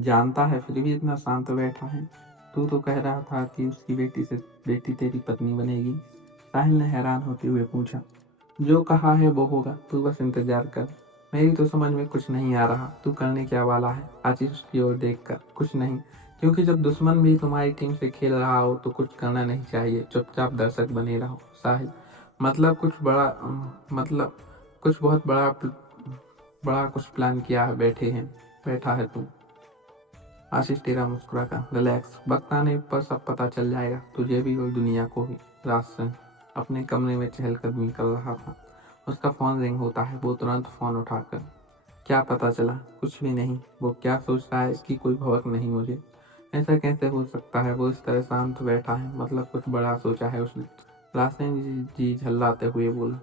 जानता है फिर भी इतना शांत बैठा है। तू तो कह रहा था कि उसकी बेटी तेरी पत्नी बनेगी। साहिल ने हैरान होते हुए पूछा। जो कहा है वो होगा, तू बस इंतजार कर। मेरी तो समझ में कुछ नहीं आ रहा, तू करने क्या वाला है? आशीष उसकी ओर देखकर। कुछ नहीं, क्योंकि जब दुश्मन भी तुम्हारी टीम से खेल रहा हो तो कुछ करना नहीं चाहिए, चुपचाप दर्शक बने रहो। साहिल, मतलब मतलब कुछ बहुत बड़ा कुछ प्लान किया है, बैठा है तू। आशीष तेरा मुस्कुरा कर। रिलैक्स, वक्त आने पर सब पता चल जाएगा, तुझे भी और दुनिया को भी। रात से अपने कमरे में चहलकदमी कर रहा था। उसका फोन रिंग होता है। वो तुरंत फोन उठाकर। क्या पता चला? कुछ भी नहीं। वो क्या सोच रहा है इसकी कोई खबर नहीं मुझे। ऐसा कैसे हो सकता है? वो इस तरह शांत बैठा है, मतलब कुछ बड़ा सोचा है उसने। राशन जी झल्लाते हुए बोला।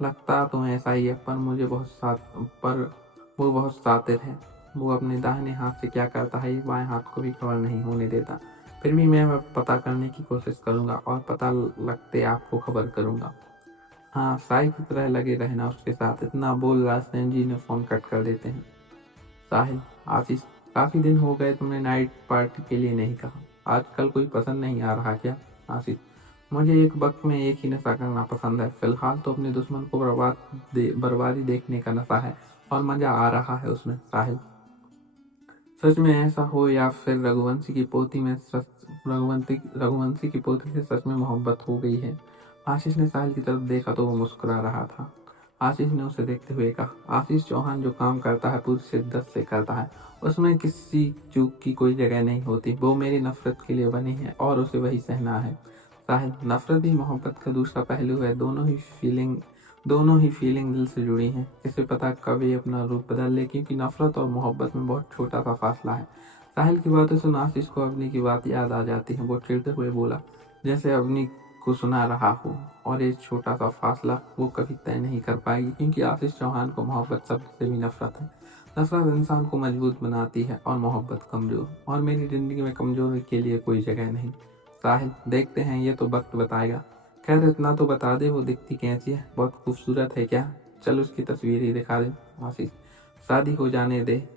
लगता तो ऐसा ही है, पर वो बहुत शातिर है। वो अपने दाहिने हाथ से क्या करता है ये बाएं हाथ को भी खबर नहीं होने देता। फिर भी मैं पता करने की कोशिश करूंगा और पता लगते आपको खबर करूंगा। हाँ, साई की तरह लगे रहना उसके साथ। इतना बोल राजसेन जी ने फोन कट कर देते हैं। साहिल, आशीष, काफी दिन हो गए तुमने नाइट पार्टी के लिए नहीं कहा। आजकल कोई पसंद नहीं आ रहा क्या? आशीष, मुझे एक वक्त में एक ही नशा करना पसंद है। फिलहाल तो अपने दुश्मन को बर्बादी देखने का नशा है और मजा आ रहा है उसमें। साहिल, सच में ऐसा हो या फिर रघुवंशी की पोती से सच में मोहब्बत हो गई है? आशीष ने साहिल की तरफ देखा तो वो मुस्कुरा रहा था। आशीष ने उसे देखते हुए कहा, आशीष चौहान जो काम करता है पूरी शिद्दत से करता है। उसमें किसी चूक की कोई जगह नहीं होती। वो मेरी नफरत के लिए बनी है और उसे वही सहना है। साहिल, नफरत ही मोहब्बत का दूसरा पहलू है। दोनों ही फीलिंग दिल से जुड़ी हैं। किसे पता कब ये अपना रूप बदल ले, क्योंकि नफरत और मोहब्बत में बहुत छोटा सा फासला है। साहिल की बातें सुन आशीष को अवनी की बात याद आ जाती है। वो चिढ़ते हुए बोला, जैसे अवनी को सुना रहा हो, और ये छोटा सा फासला वो कभी तय नहीं कर पाएगी, क्योंकि आशीष चौहान को मोहब्बत शब्द से भी नफरत है। नफरत इंसान को मजबूत बनाती है और मोहब्बत कमजोर, और मेरी जिंदगी में कमजोरी के लिए कोई जगह नहीं। साहिल, देखते हैं, ये तो वक्त बताएगा। खैर इतना तो बता दे, वो दिखती कैसी है? बहुत खूबसूरत है क्या? चल उसकी तस्वीर ही दिखा दे। आशीष, शादी हो जाने दे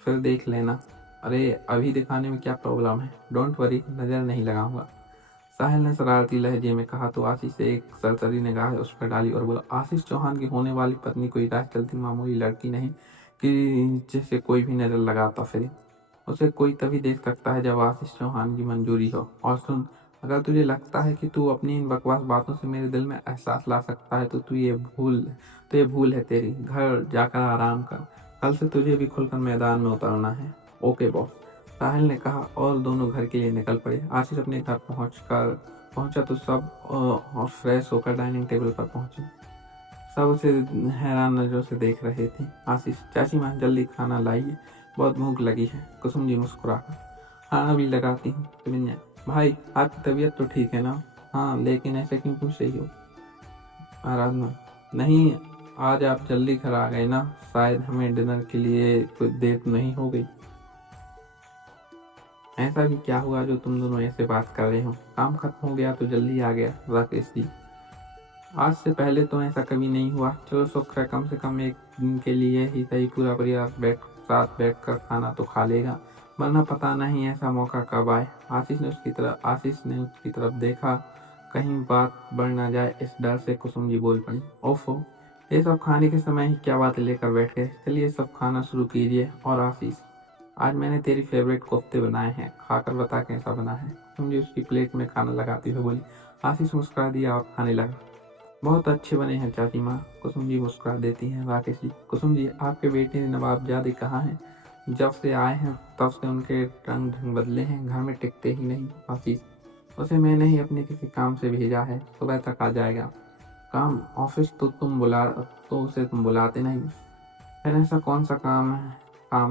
फिर देख लेना। अरे अभी दिखाने में क्या प्रॉब्लम है? डोंट वरी, नजर नहीं लगाऊंगा। साहिल ने शरारती लहजे में कहा तो आशीष से एक सरसरी निगाह उस पर डाली और बोला, आशीष चौहान की होने वाली पत्नी कोई राह चलती मामूली लड़की नहीं कि जिसे कोई भी नजर लगाता फिरे। उसे कोई तभी देख सकता है जब आशीष चौहान की मंजूरी हो। और सुन, अगर तुझे लगता है कि तू अपनी इन बकवास बातों से मेरे दिल में एहसास ला सकता है तो ये भूल है तेरी। घर जाकर आराम कर, कल से तुझे भी खुलकर मैदान में उतरना है। ओके बॉस, साहिल ने कहा और दोनों घर के लिए निकल पड़े। आशीष अपने घर पहुंचा तो सब और फ्रेश होकर डाइनिंग टेबल पर पहुंचे। सब उसे हैरान नजरों से देख रहे थे। आशीष, चाची माँ जल्दी खाना लाइए, बहुत भूख लगी है। कुसुम जी मुस्कुराकर, हाँ अभी लगाती हूँ। तुमिन्या, भाई आपकी तबीयत तो ठीक है ना? हाँ, लेकिन ऐसे क्यों पूछ रही हो? आराधना, नहीं, आज आप जल्दी घर आ गए ना, शायद हमें डिनर के लिए कुछ देर तो नहीं हो गई। ऐसा भी क्या हुआ जो तुम दोनों ऐसे बात कर रहे हो? काम खत्म हो गया तो जल्दी आ गया। राकेश जी, आज से पहले तो ऐसा कभी नहीं हुआ। चलो शुक्र है, कम से कम एक दिन के लिए ही सही पूरा परिवार साथ बैठ कर खाना तो खा लेगा, वरना पता नहीं ऐसा मौका कब आए। आशीष ने उसकी तरफ देखा, कहीं बात बढ़ ना जाए, इस डर से कुसुम जी बोल पड़ी, ओफो, ये सब खाने के समय ही क्या बातें लेकर बैठ गए। चलिए सब खाना शुरू कीजिए। और आशीष, आज मैंने तेरी फेवरेट कोफ्ते बनाए हैं, खाकर बता कैसा बना है। कुसुम जी उसकी प्लेट में खाना लगाती हुए बोली। आशीष मुस्कुरा दिया और खाने लगा। बहुत अच्छे बने हैं चाची माँ। कुसुम जी मुस्कुरा देती हैं। राकेश जी, कुसुम जी आपके बेटे नवाबजादे कहाँ हैं? जब से आए हैं तब से उनके रंग ढंग बदले हैं, घर में टिकते ही नहीं। आशीष, उसे मैंने ही अपने किसी काम से भेजा है, सुबह तक आ जाएगा। ऑफिस तो उसे तुम बुलाते नहीं। फिर ऐसा कौन सा काम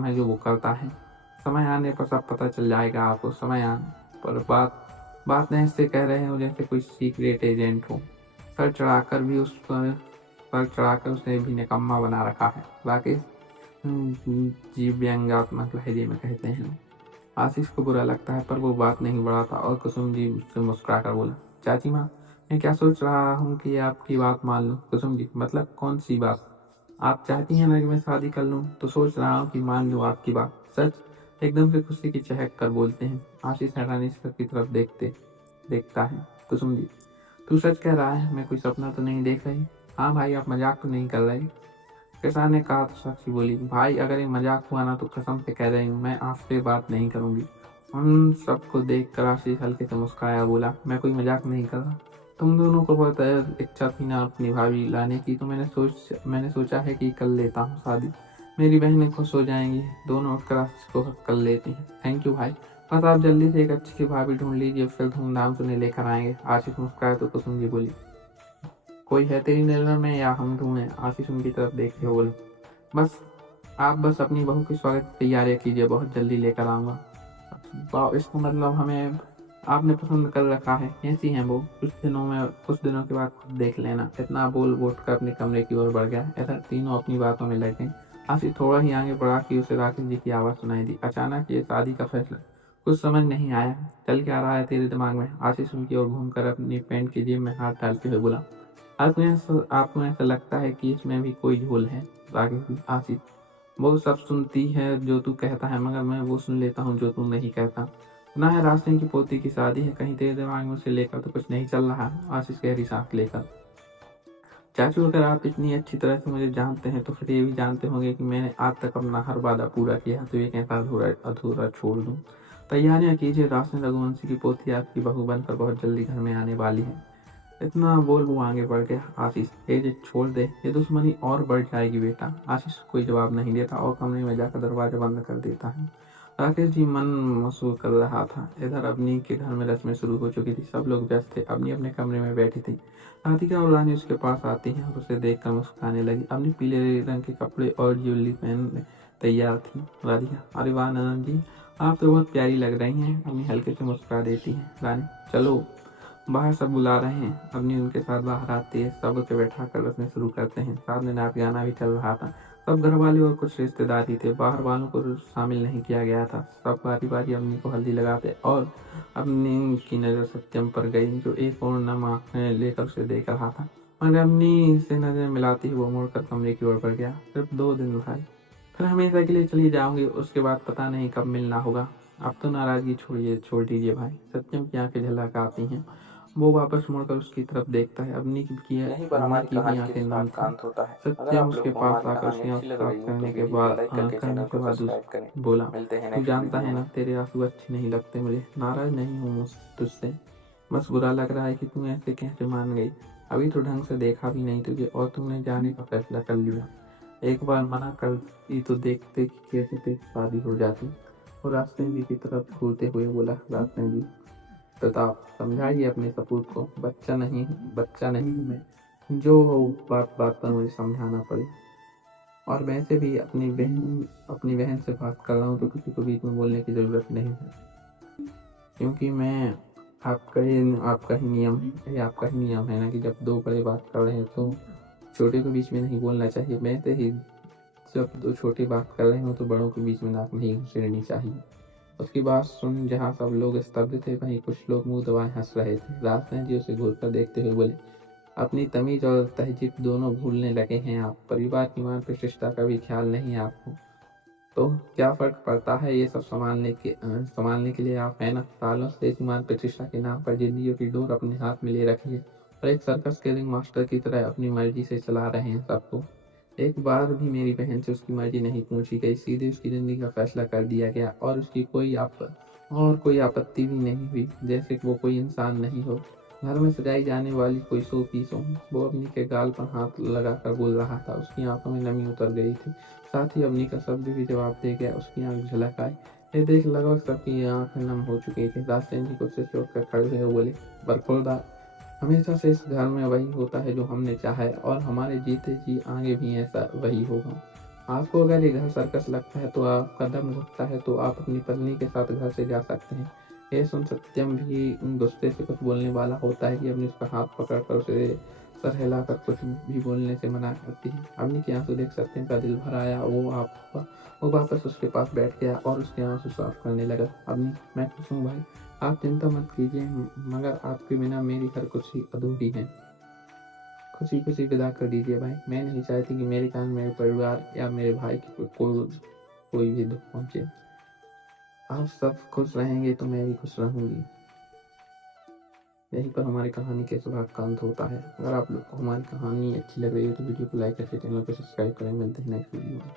है जो वो करता है? समय आने पर सब पता चल जाएगा आपको। समय आने पर बात ऐसे कह रहे हो जैसे कोई सीक्रेट एजेंट हो। सर चढ़ाकर उसे भी निकम्मा बना रखा है। राकेश जी व्यंग्यात्मक लहजे में कहते हैं। आशीष को बुरा लगता है पर वो बात नहीं बढ़ाता और कुसुम जी से मुस्कुरा कर बोला, चाची माँ, मैं क्या सोच रहा हूँ कि आपकी बात मान लूँ। कुसुम जी, मतलब कौन सी बात? आप चाहती हैं ना कि मैं शादी कर लूँ, तो सोच रहा हूँ कि मान लूँ आपकी बात। सच? एकदम से खुशी की चहक कर बोलते हैं। आशीष हैरानी से सबकी तरफ देखता है। कुसुम जी, तू सच कह रहा है? मैं कोई सपना तो नहीं देख रही? हाँ भाई, आप मजाक तो नहीं कर रहे? किसान ने कहा तो साक्षी बोली, भाई अगर ये मजाक हुआ ना तो कसम से कह रही हूँ मैं आपसे बात नहीं करूंगी। उन सबको देख कर आशीष हल्के से मुस्कुराया, बोला, मैं कोई मजाक नहीं कर रहा। तुम दोनों को बहुत इच्छा थी ना अपनी भाभी लाने की, तो मैंने सोचा है कि कर लेता हूँ शादी। मेरी बहनें खुश हो जाएंगी। दोनों उठकर आशीष को हक कर लेती हैं। थैंक यू भाई, बस आप जल्दी से एक अच्छी सी भाभी ढूंढ लीजिए, फिर धूमधाम से उन्हें लेकर आएंगे। आशीष मुस्कुराया तो कुसुम जी बोली, कोई है तेरी नजर में या हम ढूंढे? आशीष उनकी तरफ देखते हुए बोले, बस आप बस अपनी बहू की स्वागत की तैयारियां कीजिए, बहुत जल्दी लेकर आऊंगा। वाह, इसका मतलब हमें आपने पसंद कर रखा है। कैसी है वो? कुछ दिनों के बाद खुद देख लेना। इतना बोल बोट कर अपने कमरे की ओर बढ़ गया। ऐसा तीनों अपनी बातों में लग गए। आशीष थोड़ा ही आगे बढ़ा कि उसे राकेश जी की आवाज सुनाई दी। अचानक ये शादी का फैसला कुछ समझ नहीं आया। चल क्या रहा है तेरे दिमाग में? आशीष उनकी ओर घूमकर अपनी पैंट की जेब में हाथ डालते हुए बोला, आपको ऐसा लगता है कि इसमें भी कोई झोल है? राकेश जी, आशीष, वो सब सुनती है जो तू कहता है, मगर मैं वो सुन लेता हूँ जो तू नहीं कहता। ना है रास्ते की पोती की शादी है, कहीं तेरे दिमाग में उसे लेकर तो कुछ नहीं चल रहा? आशीष गहरी सांस लेकर, चाचू अगर आप इतनी अच्छी तरह से मुझे जानते हैं तो फिर ये भी जानते होंगे कि मैंने आज तक अपना हर वादा पूरा किया, तो ये कैसा अधूरा अधूरा छोड़ दूँ? तैयारियां कीजिए, रास्ते रघुवंशी की पोती आपकी बहू बनकर बहुत जल्दी घर में आने वाली है। इतना बोल वो आगे बढ़ गया। आशीष, ये जो छोड़ दे, ये दुश्मनी और बढ़ जाएगी बेटा। आशीष कोई जवाब नहीं देता और कमरे में जाकर दरवाजा बंद कर देता है। राकेश जी मन मसूर कर रहा था। इधर अवनी के घर में रस्में शुरू हो चुकी थी। सब लोग व्यस्त थे। अवनी अपने कमरे में बैठी थी। राधिका और रानी उसके पास आती हैं और उसे देखकर मुस्कुराने लगी। अवनी पीले रंग के कपड़े और ज्वेलरी पहन तैयार थी। राधिका, अरे वाह नंदन जी, आप तो बहुत प्यारी लग रही हैं। अवनी हल्के से मुस्कुरा देती है। रानी, चलो बाहर सब बुला रहे हैं। अवनी उनके साथ बाहर आती है। सब उसे बैठा कर रखने शुरू करते हैं। साथ में नाच गाना भी चल रहा था। सब घर वाले और कुछ रिश्तेदार ही थे। बाहर वालों को शामिल नहीं किया गया था। सब बारी बारी अवनी को हल्दी लगाते और अवनी की नजर सत्यम पर गई, जो एक और नम आंखें लेकर उसे देख रहा था। मगर अवनी से नजर मिलाती ही वो मुड़कर कमरे की ओर बढ़ गया। सिर्फ 2 दिन भाई, फिर हमेशा के लिए चली जाऊंगी। उसके बाद पता नहीं कब मिलना होगा। अब तो नाराजगी छोड़ दीजिए भाई। सत्यम की आंखें झलक आती हैं। वो वापस मुड़कर उसकी तरफ देखता है। यहीं पर हमारी अवनी की भी कहानी आंखें के नम साथ थी। अंत होता है। अगर सत्यम आप उसके लोग को पास हमारी आकर कहानी उसकी अच्छी आंखें लग साफ रही हो तो करने के वीडियो को बाद लाइक करके चैनल को सब्सक्राइब करें। बोला, मिलते हैं तू नेक्स्ट जानता वीडियो है में। ना, तेरे आंसू अच्छे नहीं लगते मुझे। नाराज नहीं हूँ तुझसे, बस बुरा लग रहा है कि तू ऐसे कैसे मान गई। अभी तो ढंग से देखा भी नहीं तुझे और तुमने जाने का फैसला कर लिया। एक बार मना कर दी तो देखते कि कैसे तेरी शादी हो जाती। और रास्ते जी की तरफ घूरते हुए बोला, रास्ते जी, प्रताप समझाइए अपने सपूत को। बच्चा नहीं हूँ मैं, जो हो बात बात पर मुझे समझाना पड़े। और वैसे भी अपनी बहन से बात कर रहा हूँ तो किसी को बीच में बोलने की जरूरत नहीं है, क्योंकि मैं आपका ही नियम है। ये आपका ही नियम है ना कि जब दो बड़े बात कर रहे हैं तो छोटे को बीच में नहीं बोलना चाहिए। वैसे ही जब दो छोटे बात कर रहे हो तो बड़ों के बीच में नाक नहीं घुसेड़नी चाहिए। उसकी बात सुन जहाँ सब लोग स्तब्ध थे, वहीं कुछ लोग मुंह दबाए हंस रहे थे। रास्ते जी उसे घूर कर देखते हुए बोले, अपनी तमीज और तहजीब दोनों भूलने लगे हैं आप। परिवार की मान प्रतिष्ठा का भी ख्याल नहीं है आपको, तो क्या फर्क पड़ता है? ये सब संभालने के लिए आप है ना। सालों से इस मान प्रतिष्ठा के नाम पर जिंदगियों की डोर अपने हाथ में ले रखी है और एक सर्कस के रिंग मास्टर की तरह अपनी मर्जी से चला रहे हैं सबको। एक बार भी मेरी बहन से उसकी मर्जी नहीं पूछी गई, सीधे उसकी जिंदगी का फैसला कर दिया गया और उसकी कोई आपत्ति भी नहीं हुई, जैसे कि वो कोई इंसान नहीं हो। घर में सजाई जाने वाली कोई शो पीस हो। वो अवनी के गाल पर हाथ लगाकर बोल रहा था। उसकी आंखों में नमी उतर गई थी। साथ ही अवनी का शब्द भी जवाब दे गया। उसकी आंख झलक आई। ये देख लगभग सबकी आंखें नम हो चुकी थी। दाससेन जी को सिर चोट कर खड़े हुए बोले, बरखुरदार, हमेशा से इस घर में वही होता है जो हमने चाहा है और हमारे जीते जी आगे भी ऐसा वही होगा। आपको अगर ये घर सर्कस लगता है तो आपका दम घुटता है तो आप अपनी पत्नी के साथ घर से जा सकते हैं। ये सुन सत्यम भी गुस्से से कुछ बोलने वाला होता है कि अपने उसका हाथ पकड़कर उसे सर हिलाकर कुछ भी बोलने से मना करती है। अवनी के आंसू देख सत्यम का दिल भर आया। वो वापस उसके पास बैठ गया और उसके आंसू साफ करने लगा। अवनी, मैं खुश हूँ भाई, आप चिंता मत कीजिए, मगर आपके बिना मेरी हर खुशी अधूरी है। खुशी खुशी विदा कर दीजिए भाई। मैं नहीं चाहती कि मेरे कारण मेरे परिवार या मेरे भाई की कोई भी दुख पहुंचे। आप सब खुश रहेंगे तो मैं भी खुश रहूँगी। यहीं पर हमारी कहानी के इस भाग का अंत होता है। अगर आप लोग को हमारी कहानी अच्छी लग रही है तो वीडियो को लाइक करके चैनल को सब्सक्राइब करें। मिलते हैं नेक्स्ट वीडियो में।